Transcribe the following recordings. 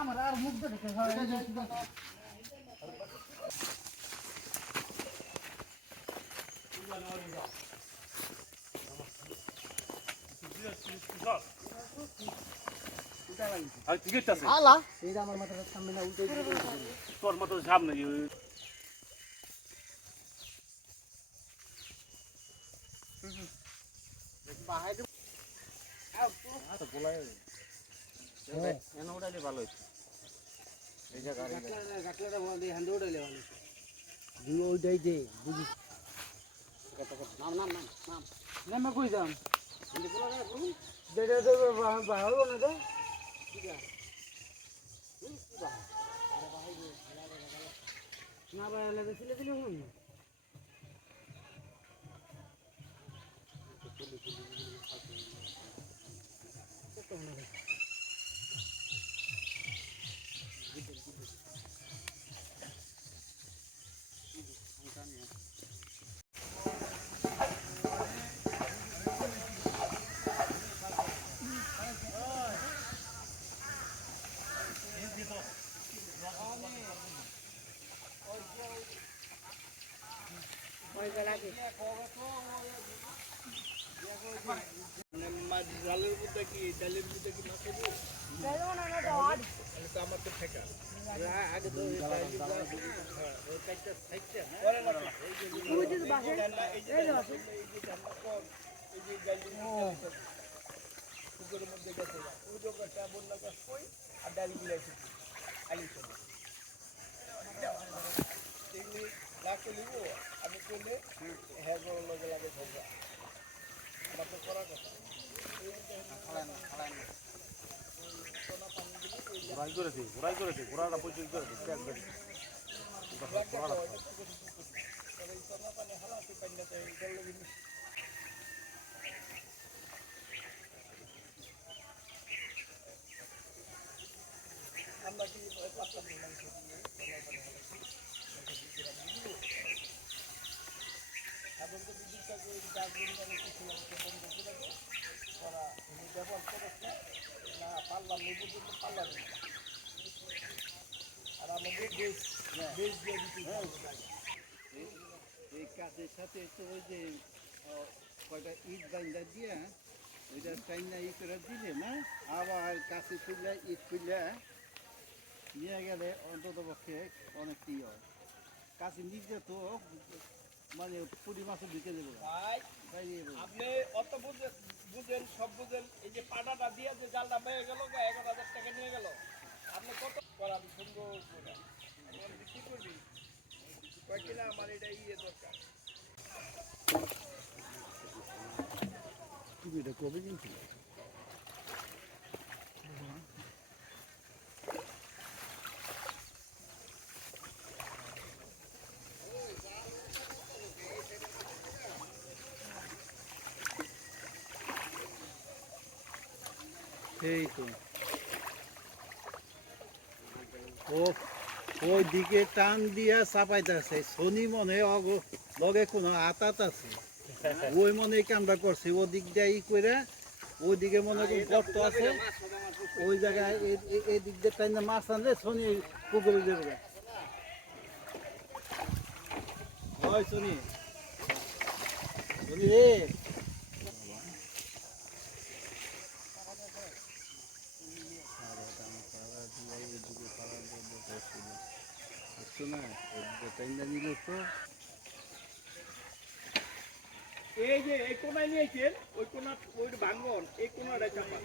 আমার আর মুখ দেখে হয় আলা এইটা আমার মাথার সামনে না উল্টে তোর মাথার সামনে ভালো হয়েছে এই জায়গা গাটলাটা বল দিয়ে হ্যান্ড উড়াইলে ভালো দুই ওইটাই দে বুঝি নাম নাম নাম নাম নামে কই যাম কিন্তু কোলা না করুন দেড়ে দেবে ভালো না তো ঠিক আছে না ভাই লাগে ছিলে দিলে হুন কত না ডালের মধ্যে কি মাছ আমার তো ঠেকা আগে তো পুকুরের মধ্যে গেছে ওই জোগাড়টা বন্যা গাছ কই আর ডালি বিলাইছে আলি চলে এগুলি লাখে নিব আমি করলে হ্যাঁ বড় লগে লাগে ঝগড়া আমার তো করার কথা ঘোরাই করেছে ঘোড়াটা পরিচয় করেছে আমরা কি পাঁচটা মাংস এখন তো বিদ্যুৎটা ডাস্টবিন কিছু বন্ধ করে ওরা ব্যবহার করে না পারলাম এই পর্যন্ত পারলাম আর আমাদের দেশ দেশ দিয়ে দিতে এই কাজের সাথে তো ওই যে কয়টা ইট বাইন্দা দিয়ে ওইটা চাইনা ই করে দিলে না আবার কাছে তুলে ইট তুলে নিয়ে গেলে অন্তত পক্ষে অনেক কি হয় কাছে নিজে তো মানে পুরি মাছের দিতে দেবো আপনি অত বুঝেন সব বুঝেন এই যে পাটাটা দিয়ে যে জালটা পেয়ে গেল 11,000 টাকা নিয়ে গেল আপনি কত করাবি সুন্দর করে কি করবি কয়েকদিন আমার এটা ইয়ে দরকার তুমি এটা কবে কিনছিল এই তো ওই দিকে টান দিয়া চাপাইতেছে শনি মনে লগে কোনো আতাত আছে ওই মনে কামটা করছে ও দিক দিয়ে ই করে ওই দিকে মনে করি গর্ত আছে ওই জায়গায় এই দিক দিয়ে টাইনা মাছ আনলে শনি পুকুরে দেবে ওই শনি শনি রে না টাইনা দিল তো এই যে এই কোনায় নিয়েছেন ওই কোনা ওই ভাঙ্গন এই কোনাটা চাপা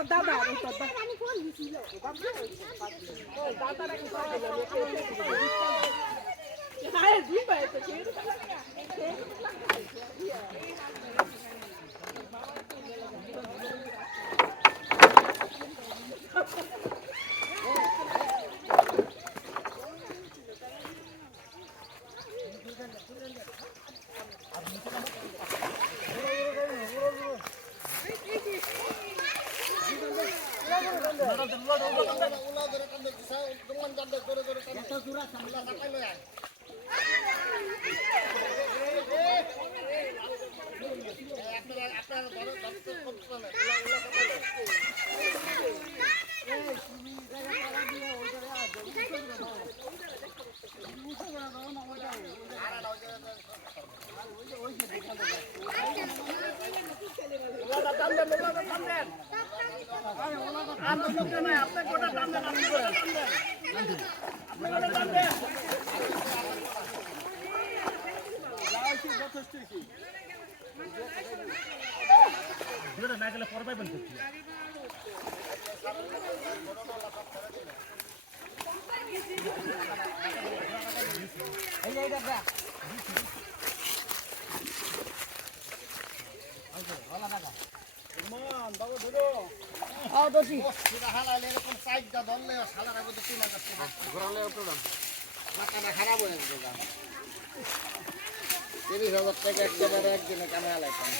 তোর দাদা ওই তোর দাদা আমি ফোন দিছিল ওই দাদা নাকি ফোন দিল আরে দিন ভাই তো ছেড়ে দাও খারাপ হয়ে গেছে 30,000 টাকা একেবারে একদিনে কামে আলাইতাম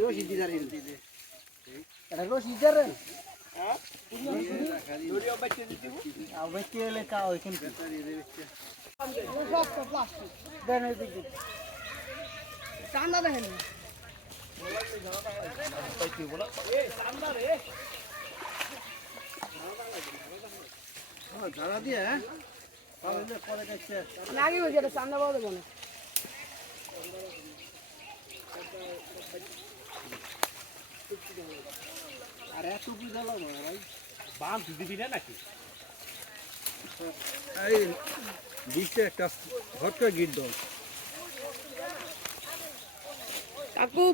রশি দিদারেন এটা রশি দিদারেন চান্দা দেখেন ঝাড়া দিয়ে পরে দেখছে লাগে ওই যেটা চান্দা পাওয়া যাবে না আর এত বুঝা লাগবে ভাই বাঁধ দিবি না নাকি এই দিচ্ছে একটা হটকা গিট দল কাকু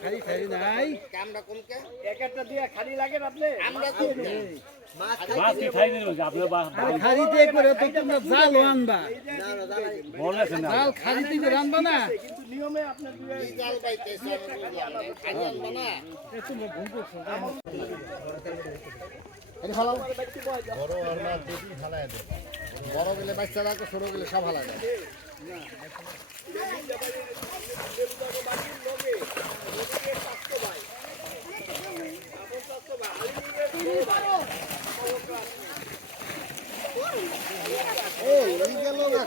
খাই খাই নাই এক একটা দিয়ে খালি লাগে আপনি মাছ কি খাই দিল আপনার খারিতে করে তো তোমরা জাল আনবা বলেছেন না জাল খারিতে করে আনবা না কিন্তু নিয়মে আপনার দুই জাল পাইতেছ খালি আনবা না তোমরা ভুল করছো এটা ফালাও বড় আর না দুটি ফালায় দে বড় গেলে বাচ্চা রাখো ছোট গেলে সব ফালায় দে এই গেল না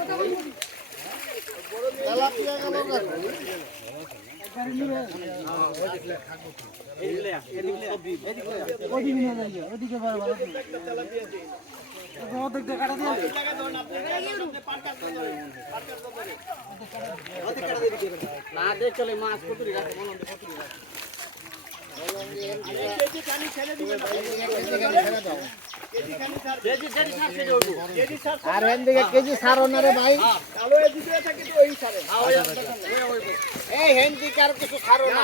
তেলাপিয়া গেল না না দেখলে মাছ কতরি রাখে আর এন দিকে কেজি সারো না রে ভাই এই হেন দিকে আর কিছু সারো না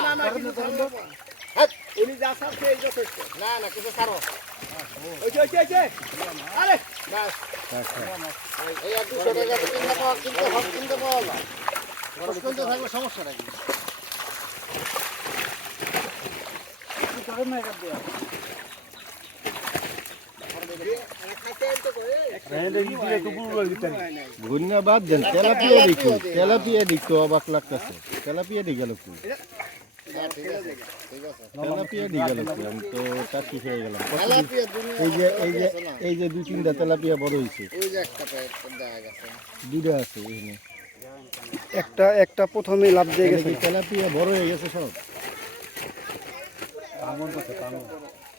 উনি যা সারছে এই যথেষ্ট না না কিছু সারো আরে এই 200 টাকা কিনতে পাওয়া কিনতে পাওয়া না কিনতে থাকলে সমস্যা নাকি গুন্না বাদ দেন তেলাপিয়া দেখো অবাক লাগতেছে তেলাপিয়া দি গেল কি তেলাপিয়া দি গেল কি আমি তো টাকি খেয়ে গেলাম এই যে দুই তিনটা তেলাপিয়া বড় হয়েছে ওই যে একটা দেখা গেছে দুইটা আছে এখানে একটা প্রথমে লাভ দিয়ে গেছে তেলাপিয়া বড় হয়ে গেছে সব।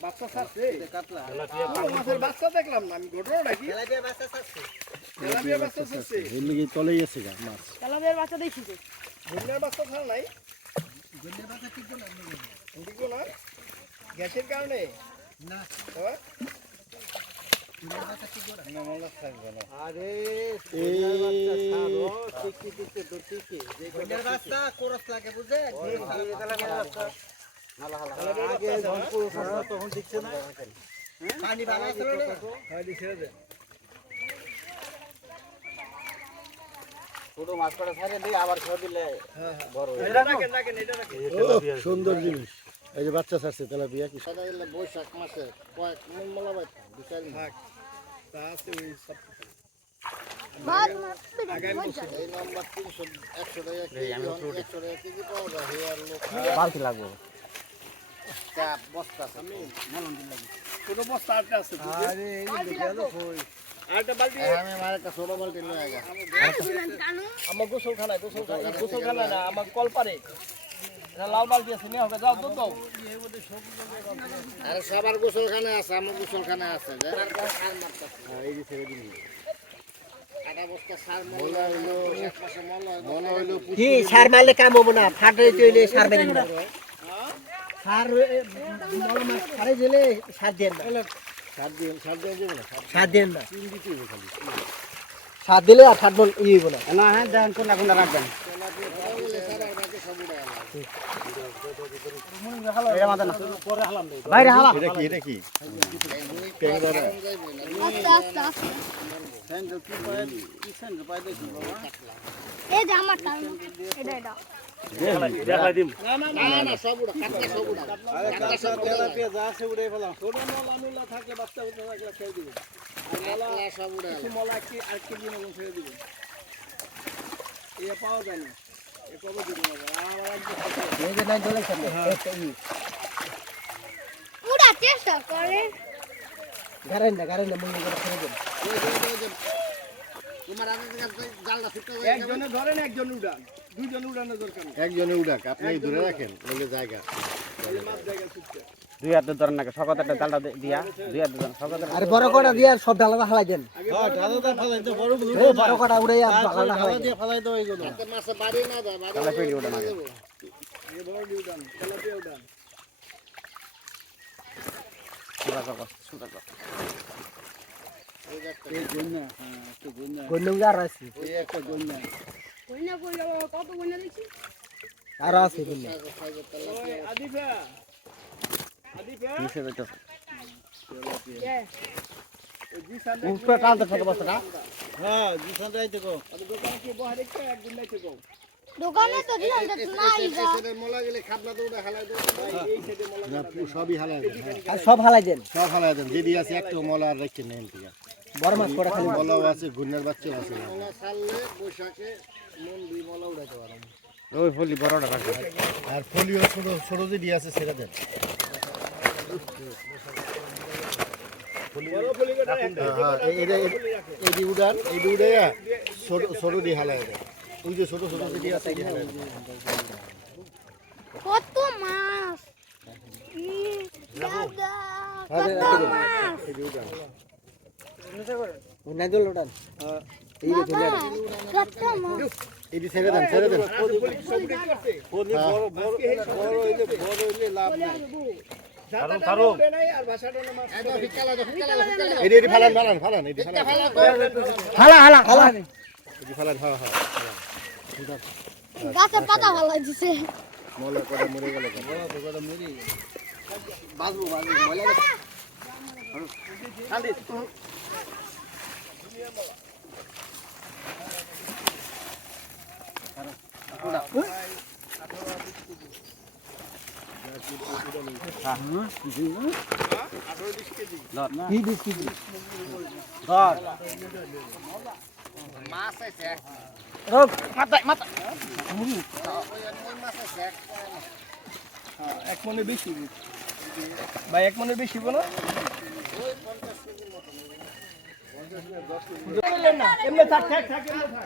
বাচ্চা ছাড়ছে মাছের বাচ্চা দেখলাম না আমি, ঘটনাটা কি? তেলাপিয়া বাচ্চা ছাড়ছে। এর লিগে তলেই আছে গা মাছ। কালামের বাচ্চা দেখছি তো। ঘটনার বাচ্চা ছাড়া নাই, ঠিক না? গ্যাসের কারণে না, আরে এই বাচ্চা কোরস লাগে বুঝে আগে তখন দেখছে না পানি ভালো আছে ছেড়ে দে। ছোট মাছ কটা ছাড়ে দিই আবার ছেড়ে দিলে বড় এটা রাখেন, রাখেন, এটা রাখেন। ও, সুন্দর জিনিস। এই যে বাচ্চা ছাড়ছে তেলাপিয়া কি সাদা দিলে বৈশাখ মাসে কয়েক মন মলাবাই বিশাল থাক, তা আছে ওই সব। এই নাম্বার 300 100 টাকা কেজি 100 টাকা কেজি পাওয়া যায় হেয়ার লোক বালতি লাগবে চাপ বস্তা আমি ছোট বস্তা আরেকটা আছে, বুঝলি? আরে এই গেল কই আরেকটা বালতি আমি আমার একটা ছোট বালতি লয়ে গেছে আমার গোসলখানায়, গোসলখানা না, আমার কলপারে এটা লাল বালতি আছে, নিয়ে হবে, যাও দুধ দাও। আরে সবার গোসলখানে আছে আমার গোসলখানে আছে যারা সার মারতে এই যে ছেড়ে দিন। আটা বস্তা সার মলা হইলো এক মাসে মলা হইলো কি সার মারলে কাম হবো না, ফাটে চলে সার বেরিয়ে না সার মল মাছ ফাড়ে গেলে সার দেন না, সার দিয়ে যাবে না, সার দেন না, তিন দিতে হবে খালি। সার দিলে আর ফাটবল ই হইব না। না হ্যাঁ দেন কোনটা কোনটা রাখবেন এটা মাথা না বাইরে হালা এটা কি ট্যাংরা আস্তে আস্তে আস্তে। এই যে আমার টাইম এটা না না সব উড়া কাটটা সব উড়া কাটটা সব তেলাপিয়া যা আছে উড়াই ফেলাম ছোট মলা মুলা থাকলে বাচ্চা উঠে থাকলে ছেড়ে দিবে। কাটলা সব উড়া কিছু মলা কি আর কেজি মতন ছেড়ে দিবে। এটা পাওয়া যায় না, এ কবে দিবে না, আবার একদিন এই যে নাই চলে সামনে পুরা চেষ্টা করে। গারেন না মুই করে ছেড়ে দেন। তোমার আগে জালটা ফিট করে একজনে ধরেন, একজন উড়ান, দুইজন উড়ানোর দরকার নেই। একজনে উড়াক, আপনি ধরে রাখেন ওই জায়গা। তাহলে মাছ জায়গা ছুটছে। দুই হাতে ধরেন না সকত একটা ডালটা দিয়া দুই হাতে ধরেন সকত আরে বড় কটা দিয়া সব ডালাটা হালাই দেন। হ্যাঁ ডালাটা ফেলাই দাও বড় গুলো এই বড় কটা উড়ে আর ডালাটা হালাই দেন। ফেলাই দাও এইগুলো হাতে মাছে বাড়ি না যায় বাড়ি তাহলে পেড়ি ওটা না এ বড় উড়ান, তেলাপিয়া উড়ান। এই জন্য হ্যাঁ তো জন্য গন্ডুঙ্গার আছে এই একটা জন্য বইনা কইলো কত বইনা দেখছি। আর আছে কিন্তু ওই আদিফা, আদিফা, নিচে যাইতেছে ওই জি সামনে উপরে টানতে থাকে বস্তাটা হ্যাঁ জিসান যাইতে গো দোকানে কি বহার একটা একদিন নাইতে গো। দোকানে তো দিলাম তো নাই যা। সেটা মোলা গেলে খাবলা দৌড়া হালাই দাও এই সাইডে মলা না, সবই হালায় দেন, হ্যাঁ। আর সব হালাই দেন। সব হালায় দেন, যেদি আছে একটা মলা আর রেখে নেন ঠিক আছে। বড় মাছ কটা খালি মলাও আছে, ঘূর্ণার বাচ্চাও আছে। মোলা ছাড়লে বৈশাখে মন দুই মোলা উড়াইতে পারো ওই ফলি বড়টা রাখবে আর ফলিও ছোট ছোট যেদি আছে সেটা দেন। বড় ফলিকাটা একটা হ্যাঁ, এইদি উড়ান, এইদি উড়াইয়া ছোট দিয়ে হালায় দেন। ওই যে ছোট যেদি আছে এইদি হালায় দেন। কত মাছ দাদা কত মাছ এইদি উড়ান। ওই নাই দল ওটান এই যে ধরে বাবা, কত মাছ এইদি ছেড়ে দেন, ছেড়ে দেন। ফলি সব রেডি করতে। বড় হইলে লাভ নাই কারো নাই আর ভাষাটা না মাছ। একদম ফিকালা দাও ফিকালা দাও এইদি ফালান এইদি ফালান। হালা এইদি ফালান, হ্যাঁ হ্যাঁ। গাছে পাতা ভালো দিছে। মলা করে মরে গেল কেন? বাজবো মোলা কি দিছি মাছ আছে ও মাথা মাথা ওই মাছ আছে হ্যাঁ, এক মনে বেশি ভাই, এক মনে বেশি বলো। ওই 50 কেজির মতো এমনি থাক থাক থাক এমনি থাক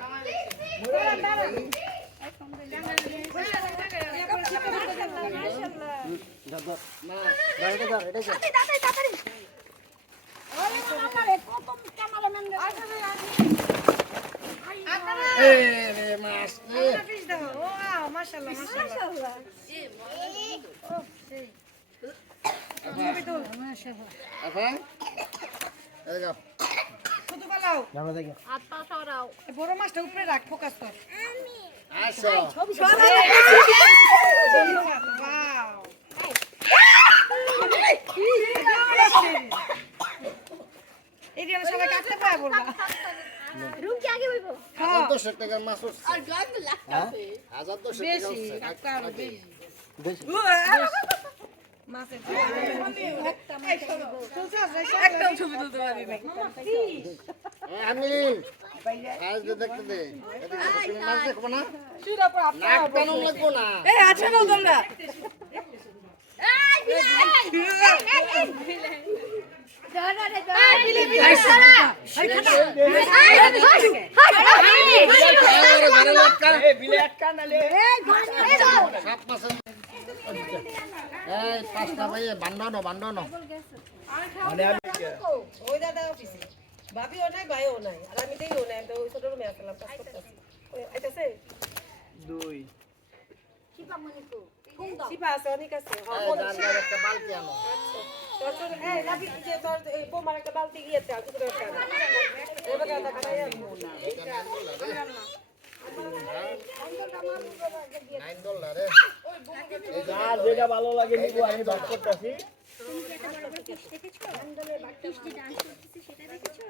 বড় মাছটা উপরে রাখ ফোকাস কর এই দিয়ে সবাই কাটতে পারে বলবা রুমকি আগে বইবো 1000 টাকার মাছ উঠছে। আর গন্ধ লাগতাছে 1000 বেশি টাকা কাকা আরো বেশি মাছের একদম ছবি তুলতে পারি না আমি আজ দেখতে দে তুমি মাছ দেখবো না শুরা পর নাক টানো লাগবো না এই আছে না তোমরা এ বিলে একটা নালে সাপ মাছ এই পাঁচটা ভাইয়ে বান্ধানো ওই দাদা অফিসে ভাবিও নাই ভাইও নাই আর আমি দেইও নাই আমি তো ওই ছোট রুমে আসলাম কাজ করতেছি ওই আইতাছে 2 শিপা আছে অনেক আছে হ্যাঁ এই দাঁড়ার একটা বালতি আনো তোর তোর এই লাভি যে তোর এই বোমার একটা বালতি গিয়েছে আর কিছু একটা এবার কথা খাই $9 রে যার যেটা ভালো লাগে নিব আমি ভাগ করতেছি তুমি কি একটা বড় কিস দেখেছো? বান্ডলের বাকিশটি ডান্স করতেছে সেটা দেখেছো?